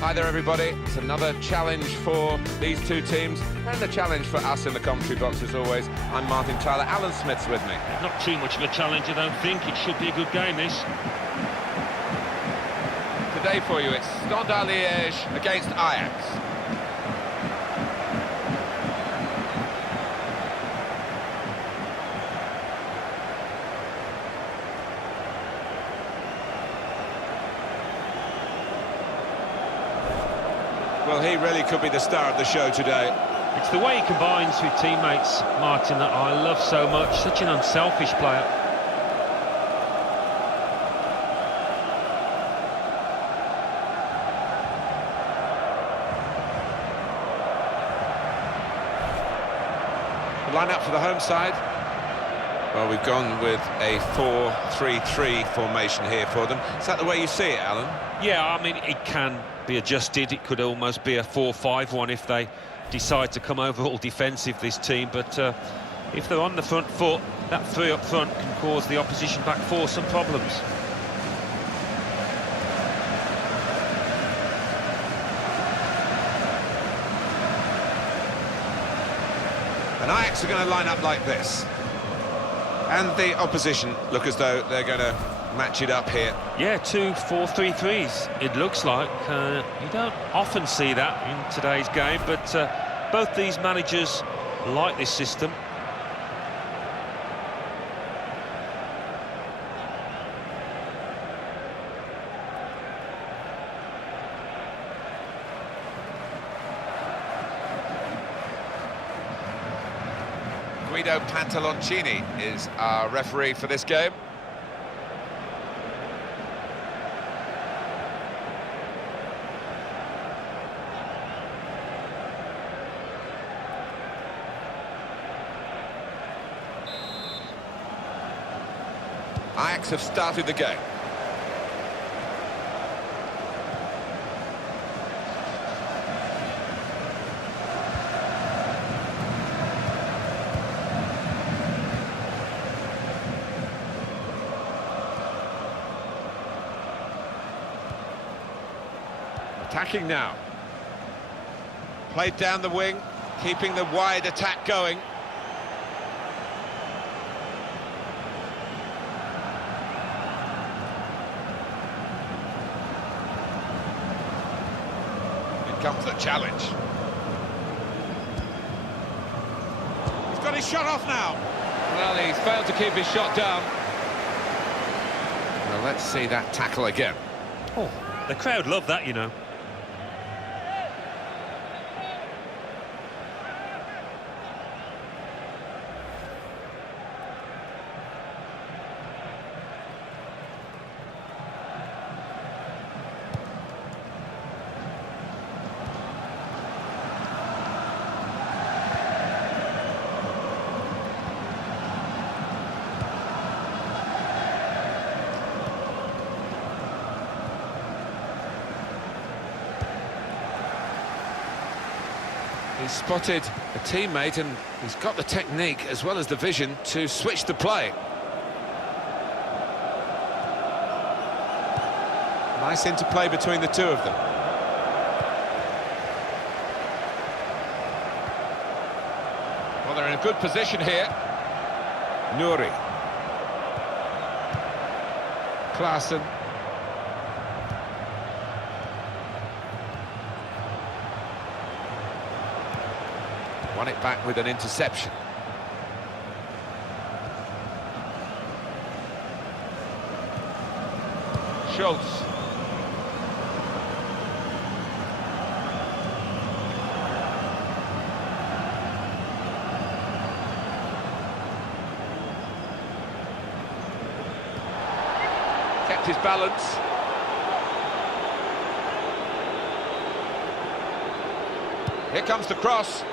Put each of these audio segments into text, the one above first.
Hi there, everybody. It's another challenge for these two teams and a challenge for us in the commentary box as always. I'm Martin Tyler. Alan Smith's with me. Not too much of a challenge, I don't think. It should be a good game, this. Today for you, it's Stade Liege against Ajax. Well, he really could be the star of the show today. It's the way he combines with teammates, Martin, that I love so much. Such an unselfish player. The line-up for the home side. Well, we've gone with a 4-3-3 formation here for them. Is that the way you see it, Alan? Yeah, I mean, it can be adjusted. It could almost be a 4-5-1 if they decide to come over all defensive, this team. But if they're on the front foot, that three up front can cause the opposition back four some problems. And Ajax are going to line up like this. And the opposition look as though they're going to match it up here. Yeah, 2 4-3-3s, it looks like. You don't often see that in today's game, but both these managers like this system. Guido Pantaloncini is our referee for this game. Ajax have started the game. Attacking now. Played down the wing, keeping the wide attack going. Here comes the challenge. He's got his shot off now. Well, he's failed to keep his shot down. Well, let's see that tackle again. Oh, the crowd love that, you know. He's spotted a teammate and he's got the technique as well as the vision to switch the play. Nice interplay between the two of them. Well, they're in a good position here. Nouri. Plzen. Won it back with an interception. Schultz. Kept his balance. Here comes the cross.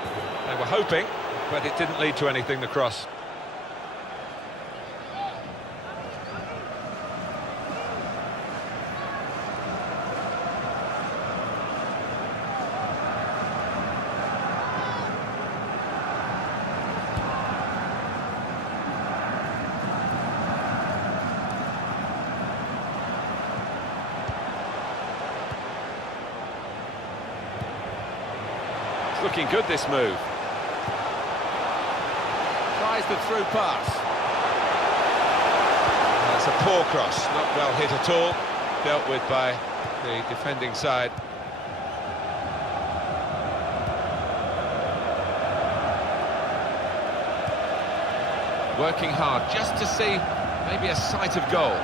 They were hoping, but it didn't lead to anything, the cross. looking good, this move. Tries the through pass. That's a poor cross, not well hit at all. Dealt with by the defending side. Working hard just to see maybe a sight of goal.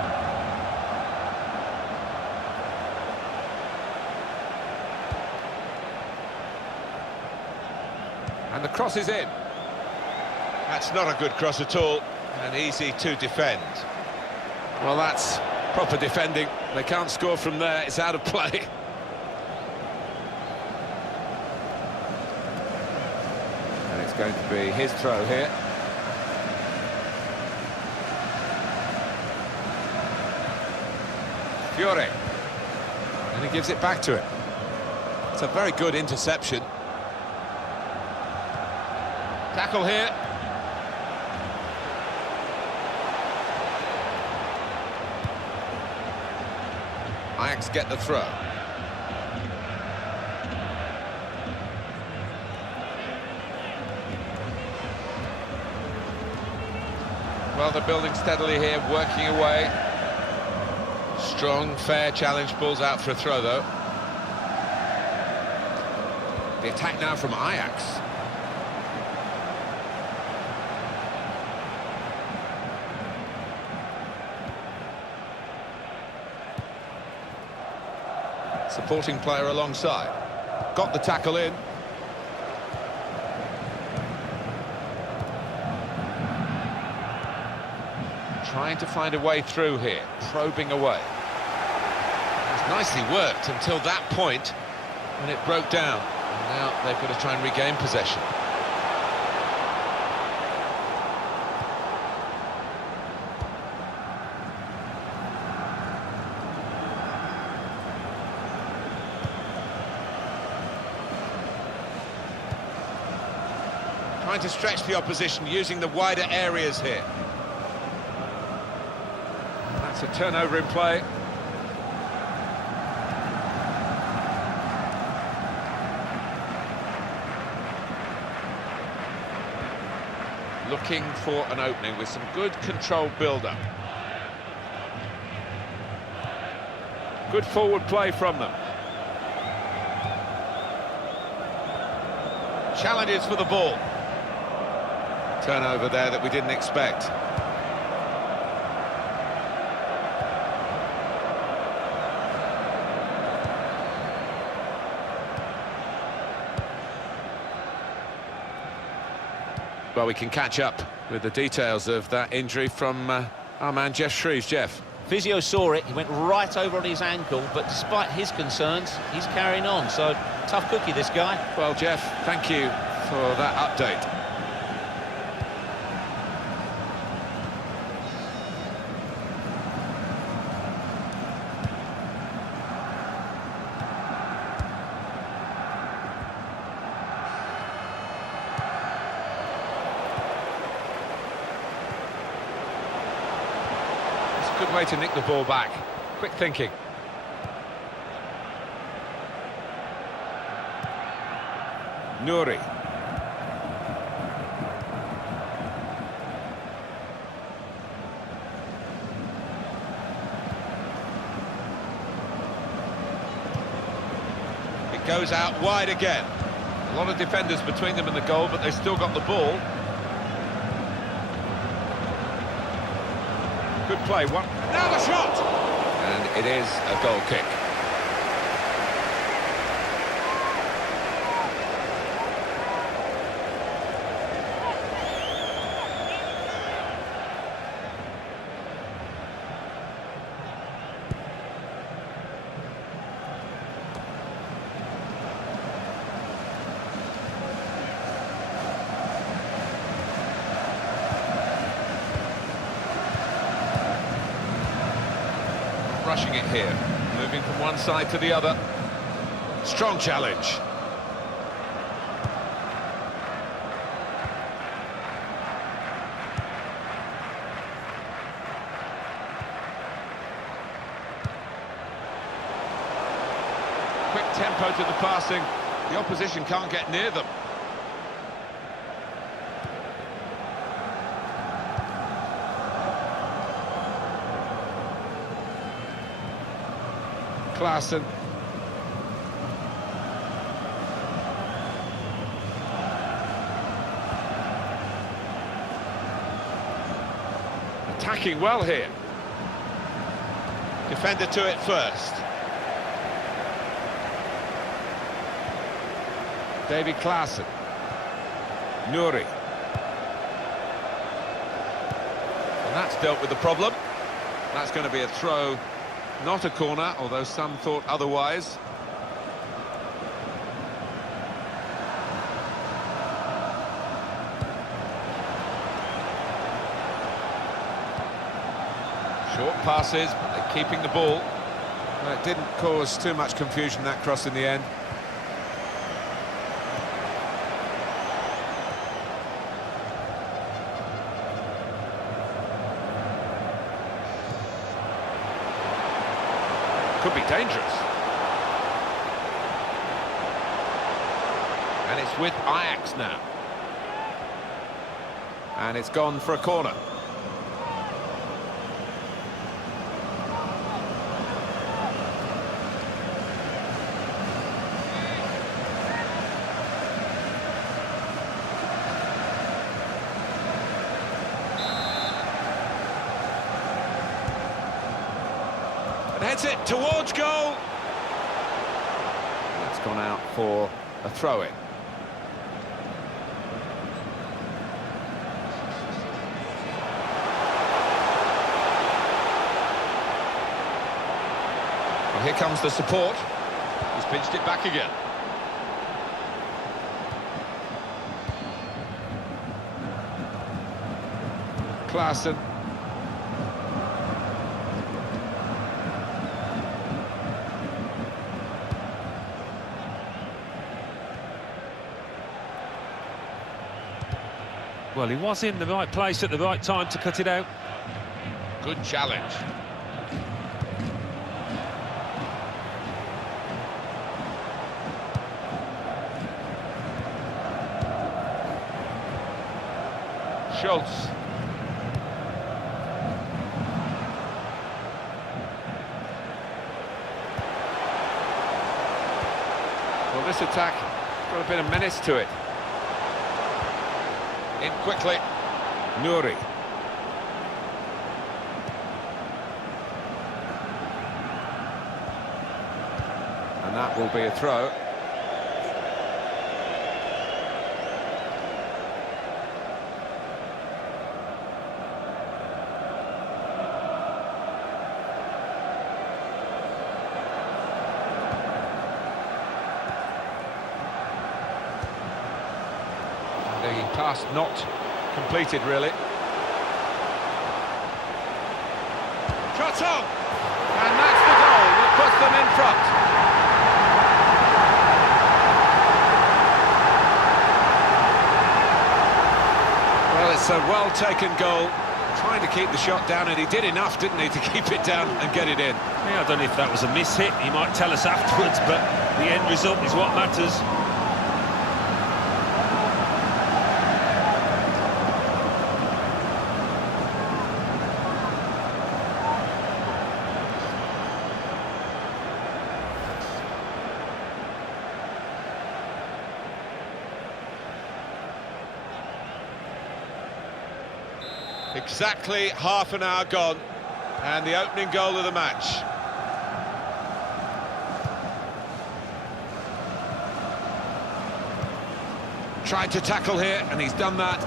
And the cross is in. That's not a good cross at all, and easy to defend. Well, that's proper defending. They can't score from there, it's out of play. And it's going to be his throw here. Fiore. And he gives it back to him. It's a very good interception. Tackle here. Ajax get the throw. Well, they're building steadily here, working away. Strong, fair challenge, pulls out for a throw, though. The attack now from Ajax. Supporting player alongside. Got the tackle in. Trying to find a way through here, probing away. It's nicely worked until that point when it broke down. And now they've got to try and regain possession. Trying to stretch the opposition, using the wider areas here. That's a turnover in play. Looking for an opening with some good controlled build-up. Good forward play from them. Challenges for the ball. Turnover there that we didn't expect. Well, we can catch up with the details of that injury from our man Jeff Shreves. Jeff. Physio saw it, he went right over on his ankle, but despite his concerns, he's carrying on. So, tough cookie, this guy. Well, Jeff, thank you for that update. Good way to nick the ball back. Quick thinking. Nouri. It goes out wide again. A lot of defenders between them and the goal, but they've still got the ball. Good play, one. Now the shot! And it is a goal kick. Rushing it here, moving from one side to the other. Strong challenge. Quick tempo to the passing. The opposition can't get near them. Plzen. Attacking well here. Defender to it first. Davy Klaassen. Nuri. And that's dealt with the problem. That's going to be a throw, not a corner, although some thought otherwise. Short passes, but they're keeping the ball. Well, it didn't cause too much confusion, that cross, in the end. Could be dangerous. And it's with Ajax now. And it's gone for a corner. Heads it towards goal. That's gone out for a throw-in. Well, here comes the support. He's pinched it back again. Klaassen. Well, he was in the right place at the right time to cut it out. Good challenge. Schultz. Well, this attack got a bit of menace to it. In quickly. Nuri. And that will be a throw. The pass not completed, really. Shot on! And that's the goal that puts them in front. Well, it's a well-taken goal. Trying to keep the shot down, and he did enough, didn't he, to keep it down and get it in. Yeah, I don't know if that was a miss-hit. He might tell us afterwards, but the end result is what matters. Exactly half an hour gone, and the opening goal of the match. Tried to tackle here, and he's done that.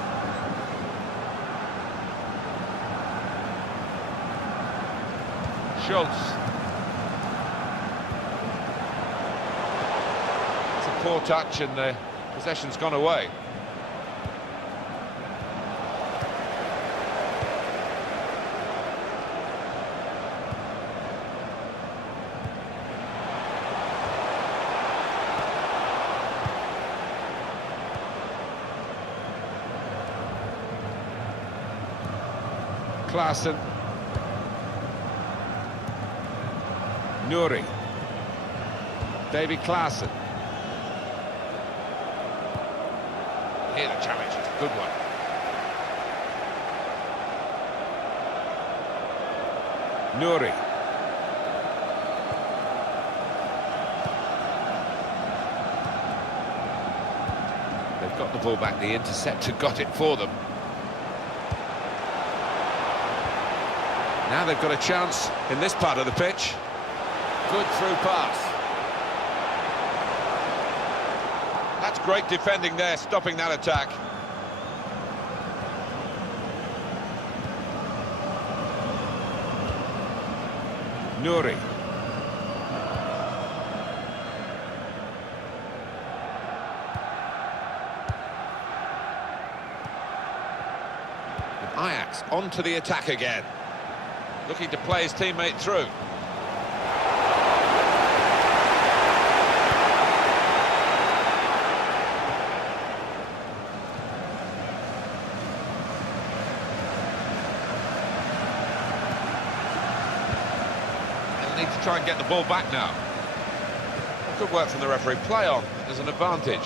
Schultz. It's a poor touch, and the possession's gone away. Klaassen. Nuri. Davy Klaassen. Here the challenge is a good one. Nouri. They've got the ball back, the interceptor got it for them. Now they've got a chance in this part of the pitch. Good through pass. That's great defending there, stopping that attack. Nouri. Ajax onto the attack again. Looking to play his teammate through. They'll need to try and get the ball back now. Good work from the referee. Play on. There's an advantage.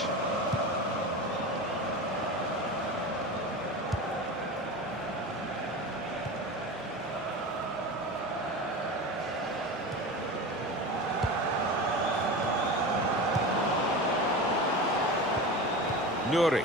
Nouri.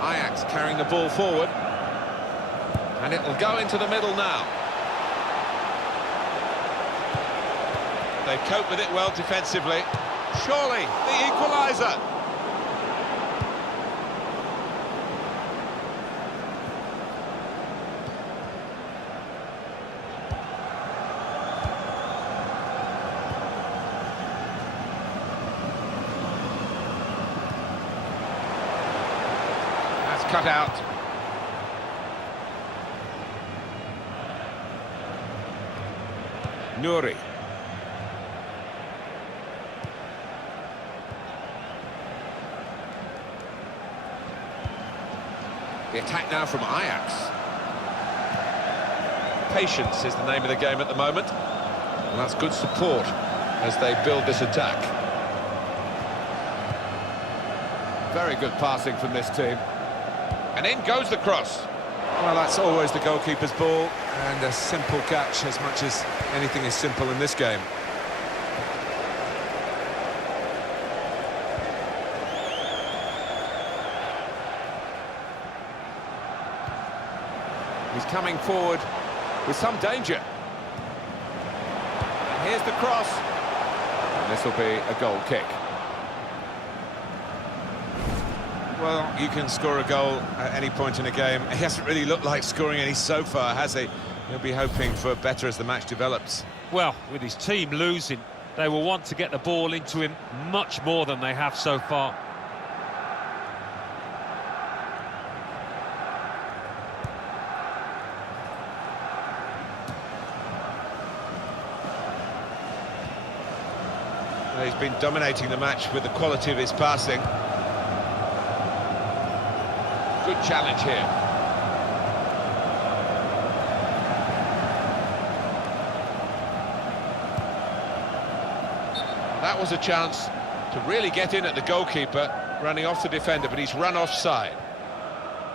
Ajax carrying the ball forward. And it'll go into the middle now. They cope with it well defensively. Surely, the equaliser. That's cut out. Nouri. The attack now from Ajax. Patience is the name of the game at the moment. And that's good support as they build this attack. Very good passing from this team. And in goes the cross. Well, that's always the goalkeeper's ball, and a simple catch, as much as anything is simple in this game. He's coming forward with some danger. And here's the cross. And this will be a goal kick. Well, you can score a goal at any point in a game. He hasn't really looked like scoring any so far, has he? He'll be hoping for better as the match develops. Well, with his team losing, they will want to get the ball into him much more than they have so far. Well, he's been dominating the match with the quality of his passing. Good challenge here. That was a chance to really get in at the goalkeeper, running off the defender, but he's run offside.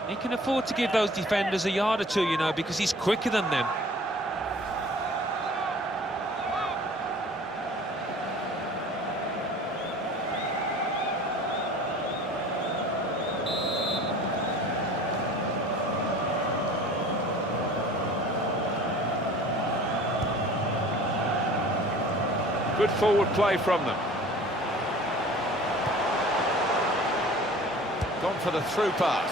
He can afford to give those defenders a yard or two, you know, because he's quicker than them. Good forward play from them. Gone for the through pass.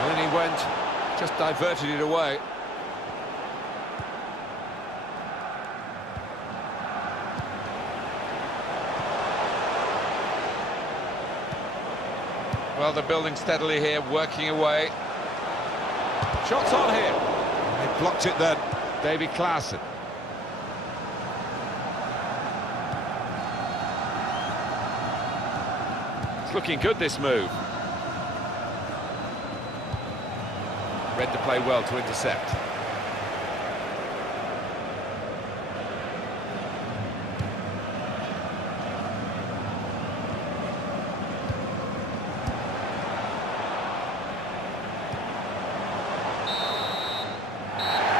And then he went, just diverted it away. Well, they're building steadily here, working away. Shots on here. They blocked it then. Davy Klaassen. It's looking good, this move. Read the play well to intercept.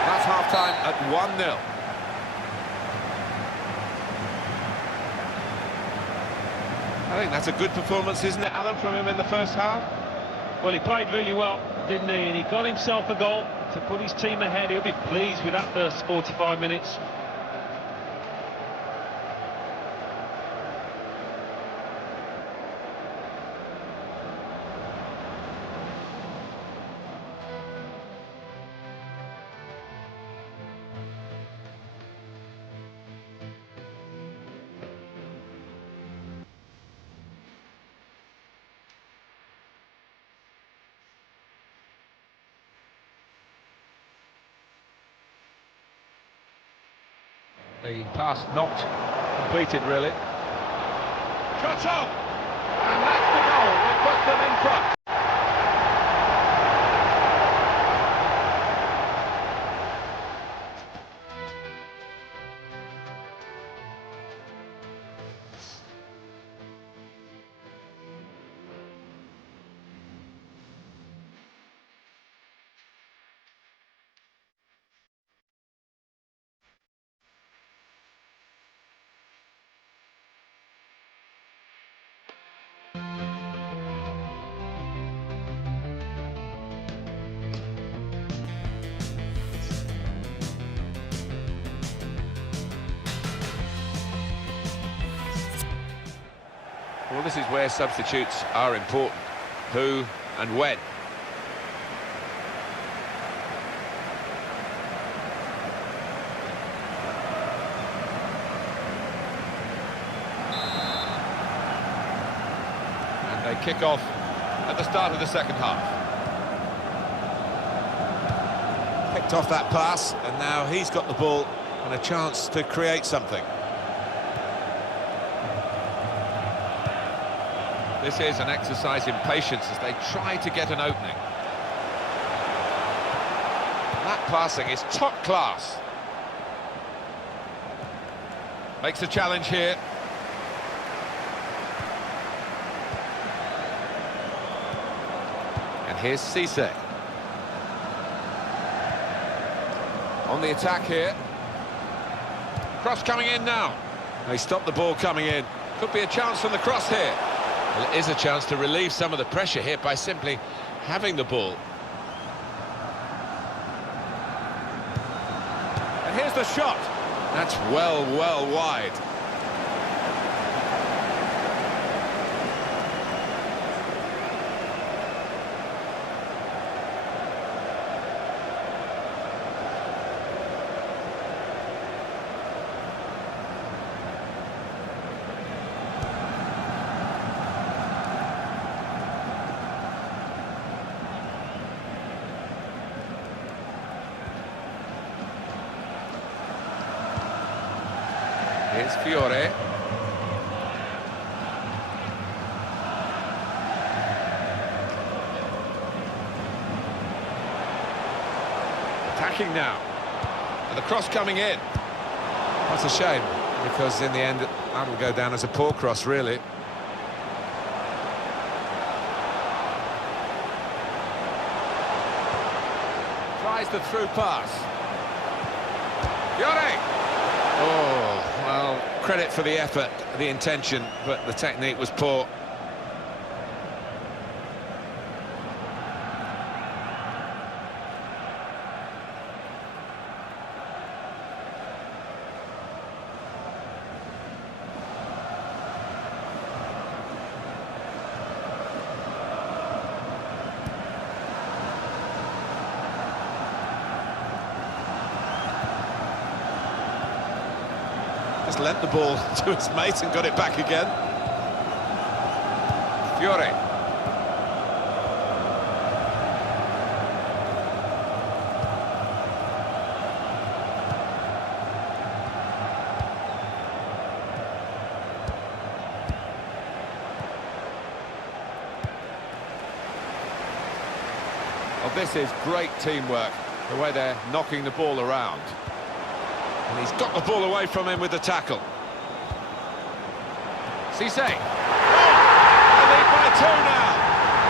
That's half-time at 1-0. I think that's a good performance, isn't it, Alan, from him in the first half? Well, he played really well, didn't he? And he got himself a goal to put his team ahead. He'll be pleased with that first 45 minutes. The pass not completed, really. Shot on! And that's the goal that puts them in front. Well, this is where substitutes are important. Who and when. And they kick off at the start of the second half. Picked off that pass, and now he's got the ball and a chance to create something. This is an exercise in patience as they try to get an opening. That passing is top class. Makes a challenge here. And here's Cisse. On the attack here. Cross coming in now. They stopped the ball coming in. Could be a chance from the cross here. Well, it is a chance to relieve some of the pressure here by simply having the ball. And here's the shot. That's well wide. Here's Fiore. Attacking now. And the cross coming in. That's a shame, because in the end, that will go down as a poor cross, really. Tries the through pass. Fiore! Oh, well, credit for the effort, the intention, but the technique was poor. Just lent the ball to his mate and got it back again. Fiore. this is great teamwork, the way they're knocking the ball around. And he's got the ball away from him with the tackle. Cisse. Oh, they lead by 2 now.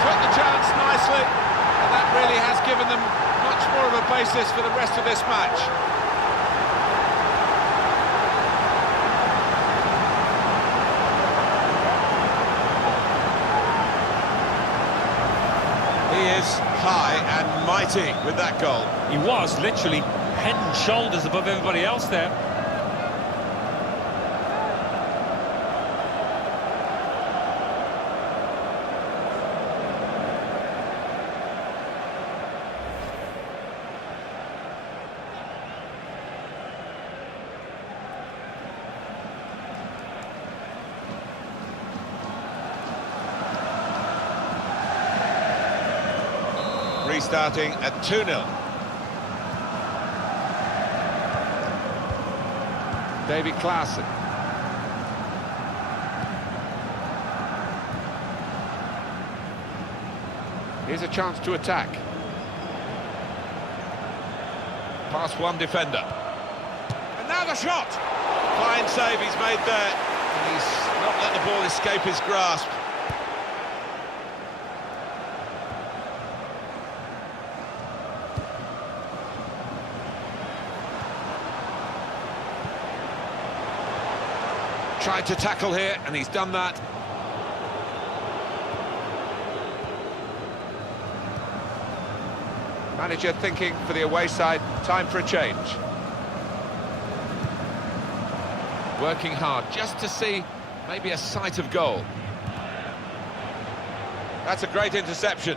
Took the chance nicely, and that really has given them much more of a basis for the rest of this match. He is high and mighty with that goal. He was literally head and shoulders above everybody else there. Restarting at 2-0. David Klaassen. Here's a chance to attack. Past one defender. And now the shot! Fine save he's made there. And he's not let the ball escape his grasp. Tried to tackle here, and he's done that. Manager thinking for the away side, time for a change. Working hard just to see maybe a sight of goal. That's a great interception.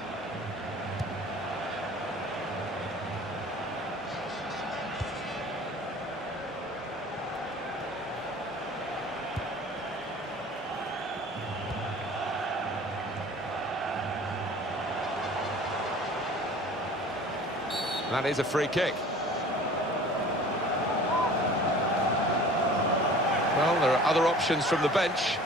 That is a free kick. Well, there are other options from the bench.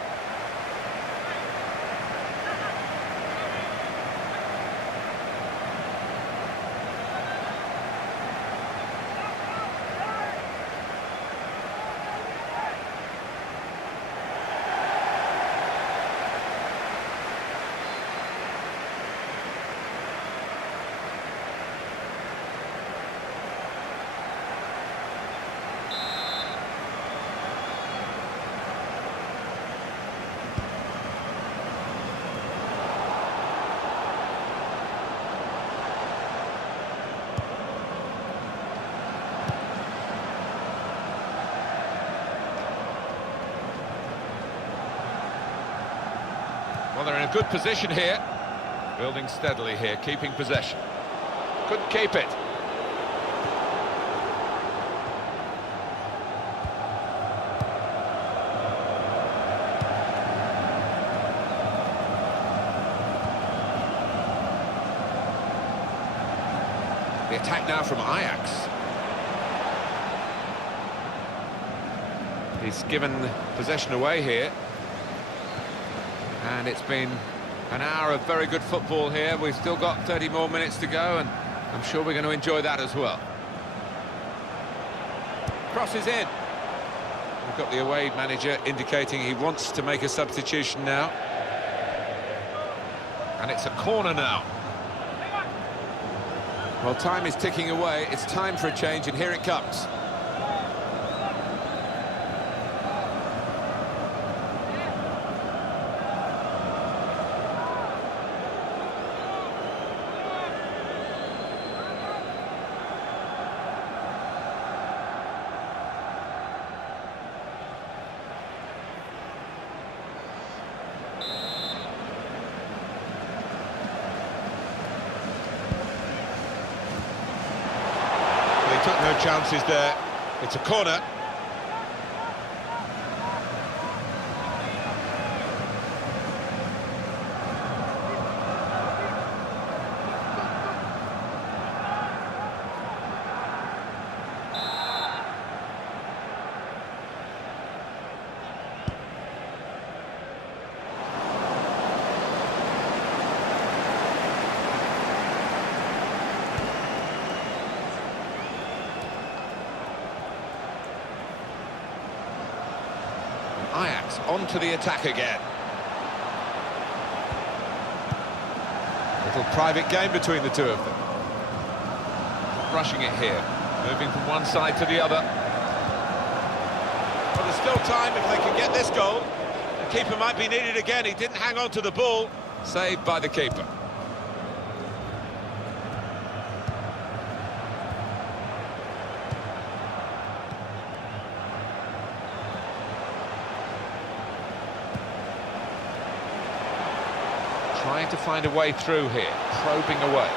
Well, they're in a good position here. Building steadily here, keeping possession. Couldn't keep it. The attack now from Ajax. He's given possession away here. And it's been an hour of very good football here. We've still got 30 more minutes to go, and I'm sure we're going to enjoy that as well. Crosses in. We've got the away manager indicating he wants to make a substitution now. And it's a corner now. Well, time is ticking away. It's time for a change, and here it comes. Took no chances there. It's a corner. Ajax onto the attack again. Little private game between the two of them. Rushing it here, moving from one side to the other. Well, there's still time if they can get this goal. The keeper might be needed again. He didn't hang on to the ball. Saved by the keeper. Trying to find a way through here, probing away.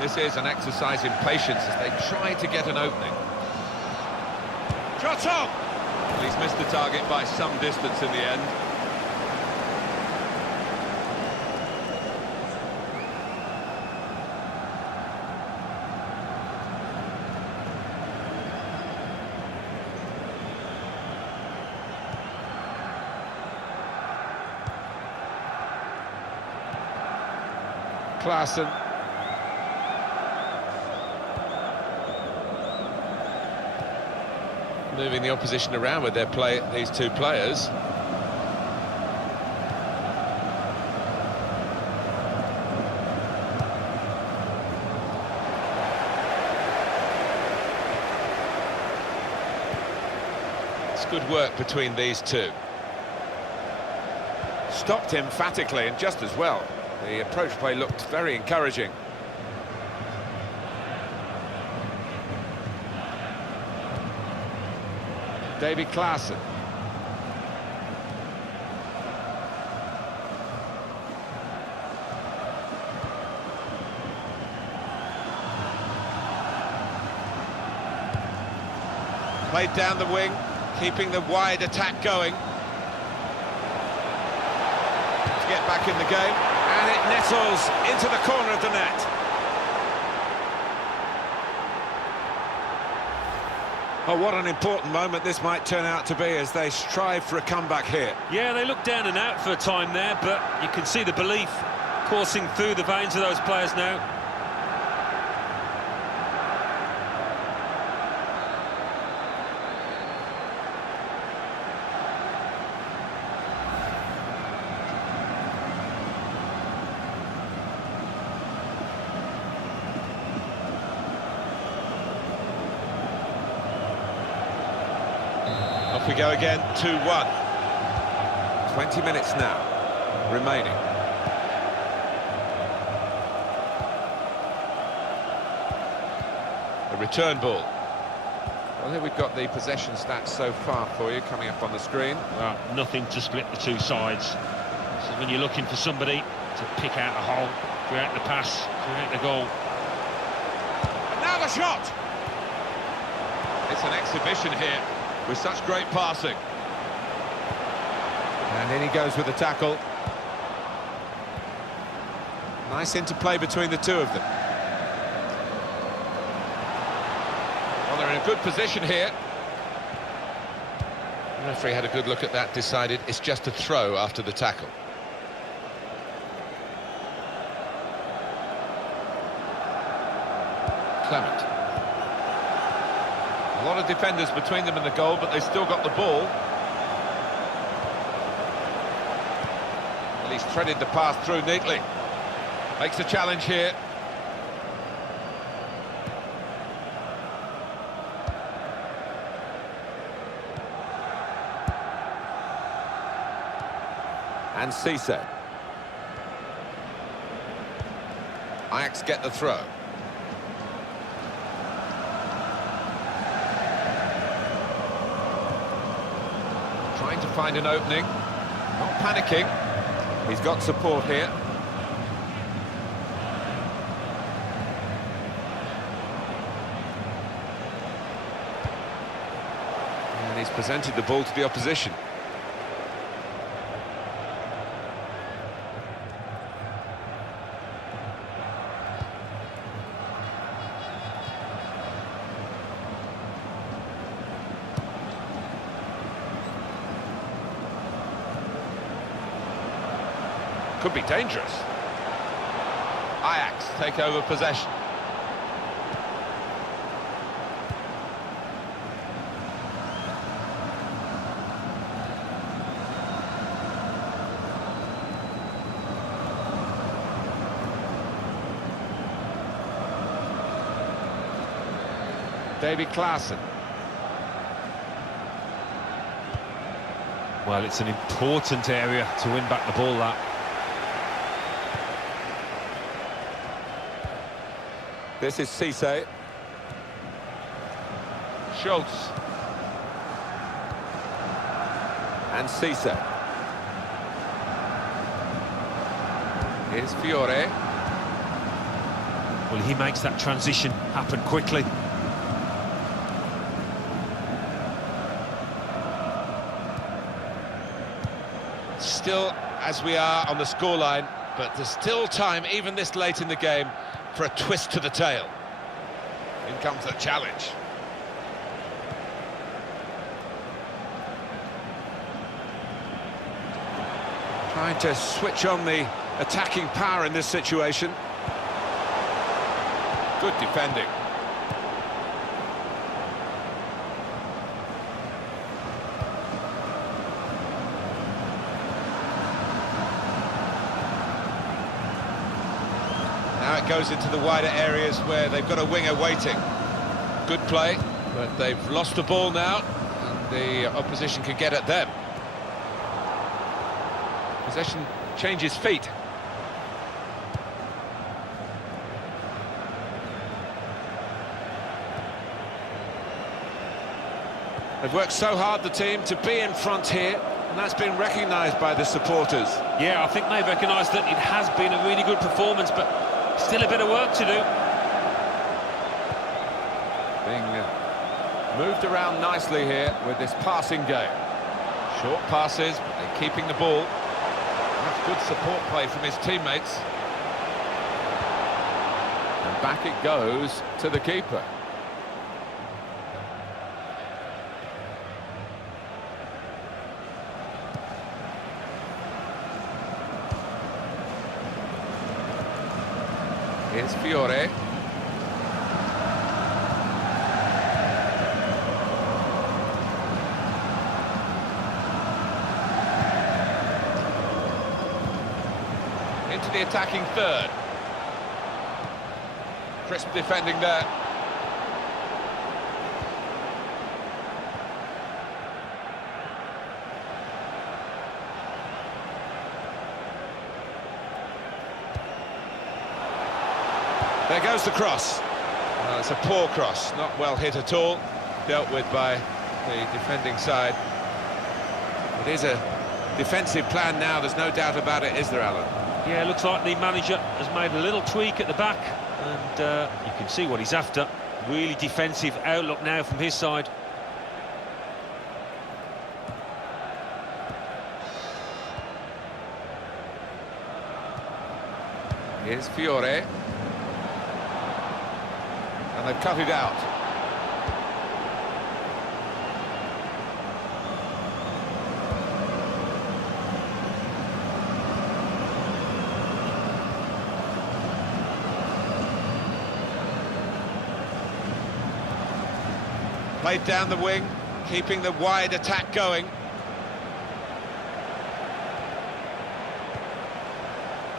This is an exercise in patience as they try to get an opening. Shot on! Well, he's missed the target by some distance in the end. Plzen. Moving the opposition around with these two players. It's good work between these two. Stopped emphatically and just as well. The approach play looked very encouraging. David Klaassen. Played down the wing, keeping the wide attack going. To get back in the game, and it nettles into the corner of the net. Oh, what an important moment this might turn out to be as they strive for a comeback here. Yeah, they look down and out for a time there, but you can see the belief coursing through the veins of those players now. Off we go again, 2-1. 20 minutes now remaining. A return ball. Well, here we've got the possession stats so far for you coming up on the screen. Well, nothing to split the two sides. This is when you're looking for somebody to pick out a hole, create the pass, create the goal. And now the shot! It's an exhibition here with such great passing. And in he goes with the tackle. Nice interplay between the two of them. Well, they're in a good position here. The referee had a good look at that, decided it's just a throw after the tackle. Clement. A lot of defenders between them and the goal, but they still got the ball. Well, he's threaded the pass through neatly. Makes a challenge here. And Cisse. Ajax get the throw. Trying to find an opening. Not panicking. He's got support here. And And he's presented the ball to the opposition. Could be dangerous. Ajax take over possession. David Plzen. Well, it's an important area to win back the ball, that. This is Cisse. Schultz. And Cisse. Here's Fiore. Well, he makes that transition happen quickly. Still, as we are on the scoreline, but there's still time, even this late in the game, for a twist to the tail. In comes the challenge. Trying to switch on the attacking power in this situation. Good defending. Now it goes into the wider areas where they've got a winger waiting. Good play, but they've lost the ball now, and the opposition can get at them. Possession changes feet. They've worked so hard, the team, to be in front here, and that's been recognised by the supporters. Yeah, I think they recognise that it has been a really good performance, but still a bit of work to do. Being moved around nicely here with this passing game. Short passes, but they're keeping the ball. That's good support play from his teammates. And back it goes to the keeper. Here's Fiore. Into the attacking third. Crisp defending there. There goes the cross. Well, it's a poor cross, not well hit at all. Dealt with by the defending side. It is a defensive plan now, there's no doubt about it, is there, Alan? Yeah, looks like the manager has made a little tweak at the back, and you can see what he's after. Really defensive outlook now from his side. Here's Fiore. And they've cut it out. Played down the wing, keeping the wide attack going.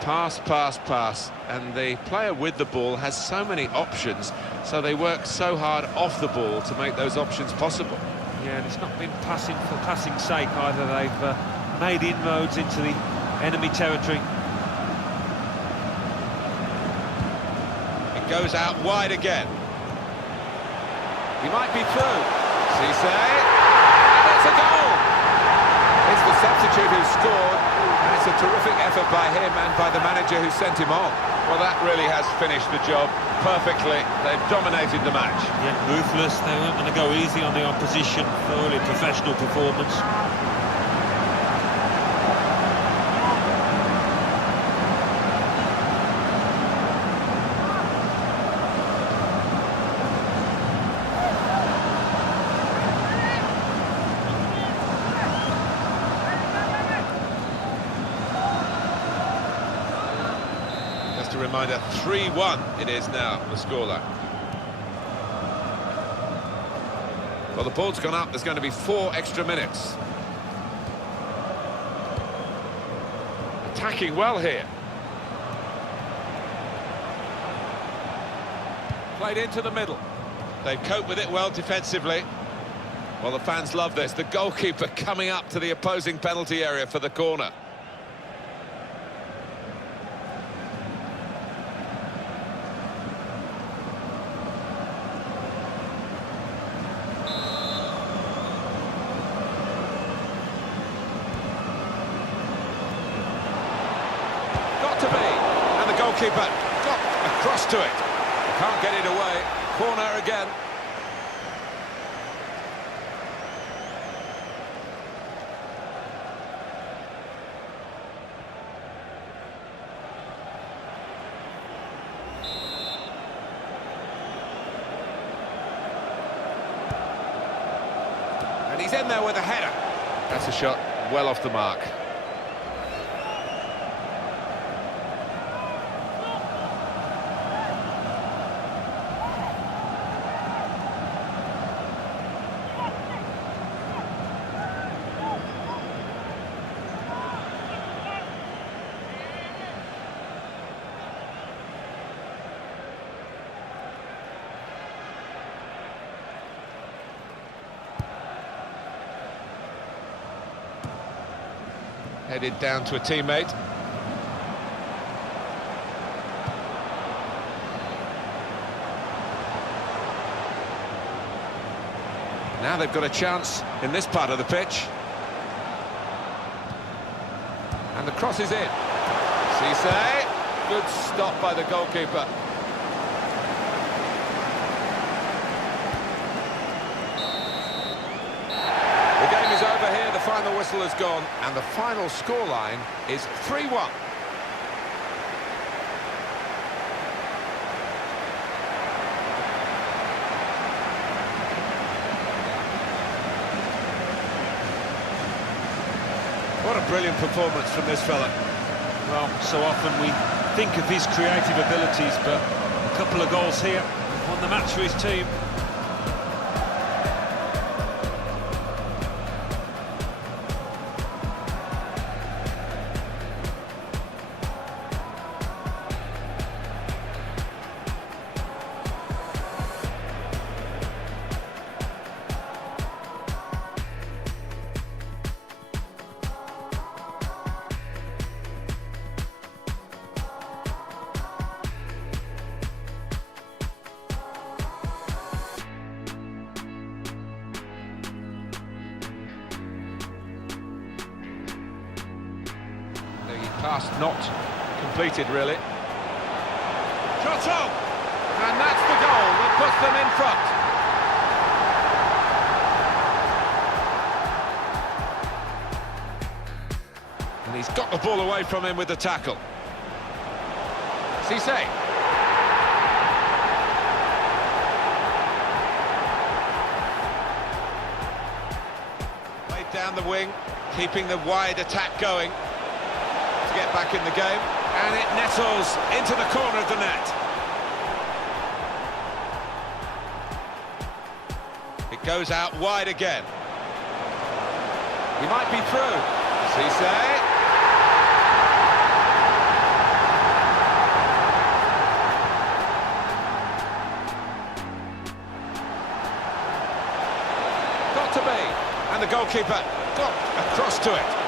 Pass, pass, pass, and the player with the ball has so many options, so they work so hard off the ball to make those options possible. Yeah, and it's not been passing for passing's sake either. They've made inroads into the enemy territory. It goes out wide again. He might be through. Cisse, and it's a goal! It's the substitute who scored, and it's a terrific effort by him and by the manager who sent him on. Well, that really has finished the job perfectly. They've dominated the match. Yeah, ruthless. They weren't going to go easy on the opposition. Thoroughly professional performance. Just a reminder, 3-1 it is now, the scoreline. Well, the ball's gone up. There's going to be 4 extra minutes. Attacking well here. Played into the middle. They've coped with it well defensively. Well, the fans love this. The goalkeeper coming up to the opposing penalty area for the corner. Goalkeeper got across to it. Can't get it away. Corner again. And he's in there with a header. That's a shot well off the mark. Headed down to a teammate. Now they've got a chance in this part of the pitch. And the cross is in. Cisse. Good stop by the goalkeeper. The game is over here. The final whistle has gone, and the final scoreline is 3-1. What a brilliant performance from this fella. Well, so often we think of his creative abilities, but a couple of goals here won the match for his team. Pass not completed, really. Shot on! And that's the goal that puts them in front. And he's got the ball away from him with the tackle. Cisse. Played down the wing, keeping the wide attack going. To get back in the game, and it nettles into the corner of the net. It goes out wide again. He might be through. Cisse. Got to be, and the goalkeeper got across to it.